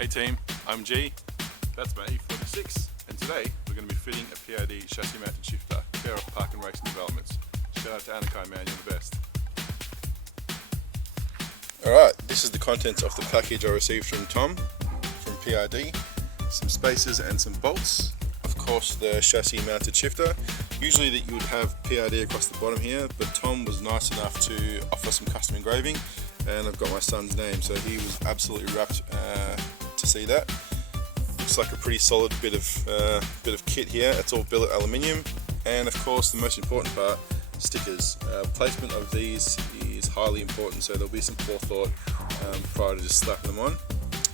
Hey team, I'm G, that's my E46, and today we're going to be fitting a PRD chassis mounted shifter, pair of park and racing developments. Shout out to Anakai, man, you're the best. Alright, this is the contents of the package I received from Tom, from PRD. Some spacers and some bolts. Of course the chassis mounted shifter. Usually that you would have PRD across the bottom here, but Tom was nice enough to offer some custom engraving, and I've got my son's name, so he was absolutely rapt to see that. Looks like a pretty solid bit of kit here. It's all billet aluminium, and of course the most important part, stickers. Placement of these is highly important, so there'll be some forethought prior to just slapping them on.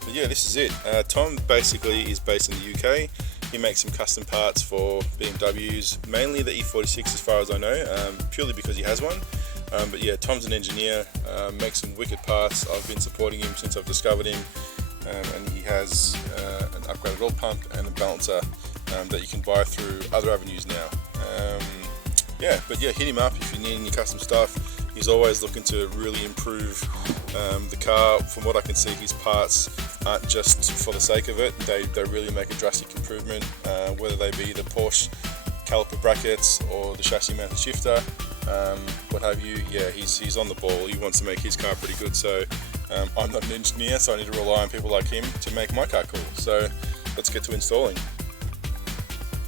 But yeah, this is it. Tom basically is based in the UK. He makes some custom parts for BMWs, mainly the E46 as far as I know, purely because he has one. But yeah, Tom's an engineer, makes some wicked parts. I've been supporting him since I've discovered him, and he has an upgraded oil pump and a balancer that you can buy through other avenues now. Yeah, but yeah, hit him up if you need any custom stuff. He's always looking to really improve the car. From what I can see, his parts aren't just for the sake of it. They really make a drastic improvement, whether they be the Porsche caliper brackets or the chassis mounted shifter, what have you. Yeah, he's on the ball. He wants to make his car pretty good, so I'm not an engineer, so I need to rely on people like him to make my car cool. So let's get to installing.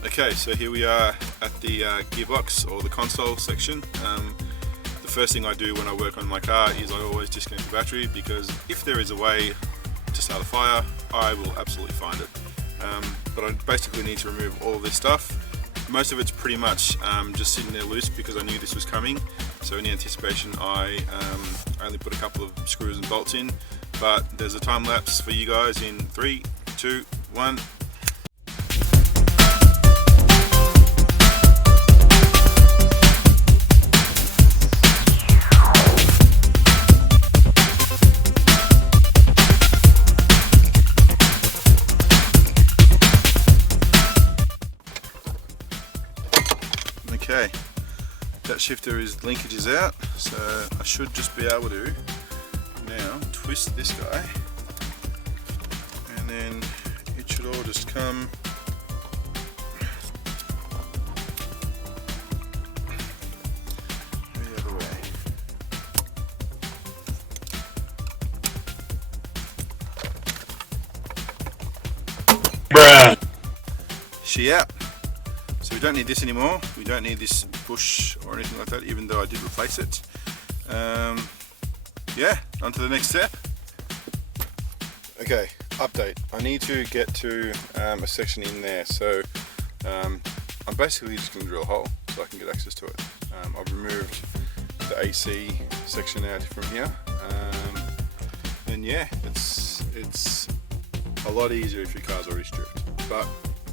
Okay, so here we are at the gearbox or the console section. The first thing I do when I work on my car is I always disconnect the battery, because if there is a way to start a fire, I will absolutely find it. But I basically need to remove all of this stuff. Most of it's pretty much just sitting there loose because I knew this was coming. So in anticipation, I only put a couple of screws and bolts in. But there's a time lapse for you guys in 3, 2, 1. Okay, that shifter linkage is out, so I should just be able to now twist this guy, and then it should all just come the other way. Bruh. She out. So we don't need this anymore. We don't need this bush or anything like that, even though I did replace it. Yeah, on to the next step. Okay, update. I need to get to a section in there, so I'm basically just going to drill a hole so I can get access to it. I've removed the AC section out from here, and yeah, it's a lot easier if your car's already stripped. But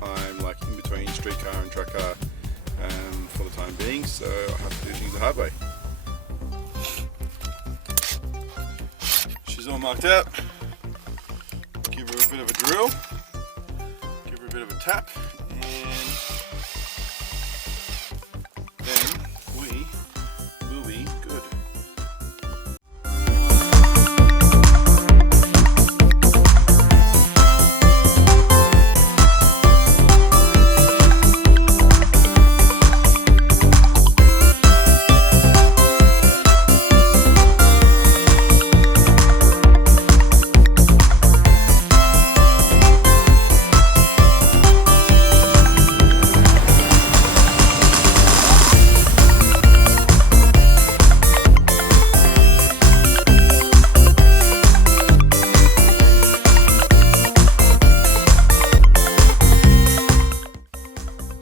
I'm like in between street car and truck car for the time being, so I have to do things the hard way. She's all marked out. Give her a bit of a drill, give her a bit of a tap, and then we will be good.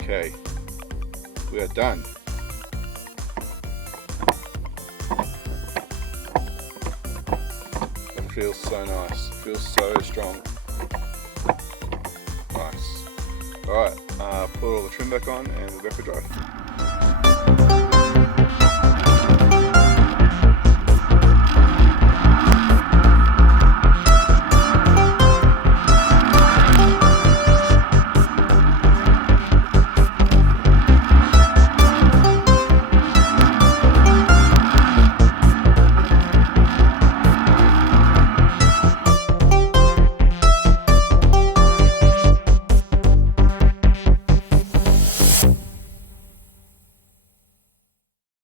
Okay, we are done. It feels so nice, it feels so strong. Nice. Alright, put all the trim back on and we'll go for a drive.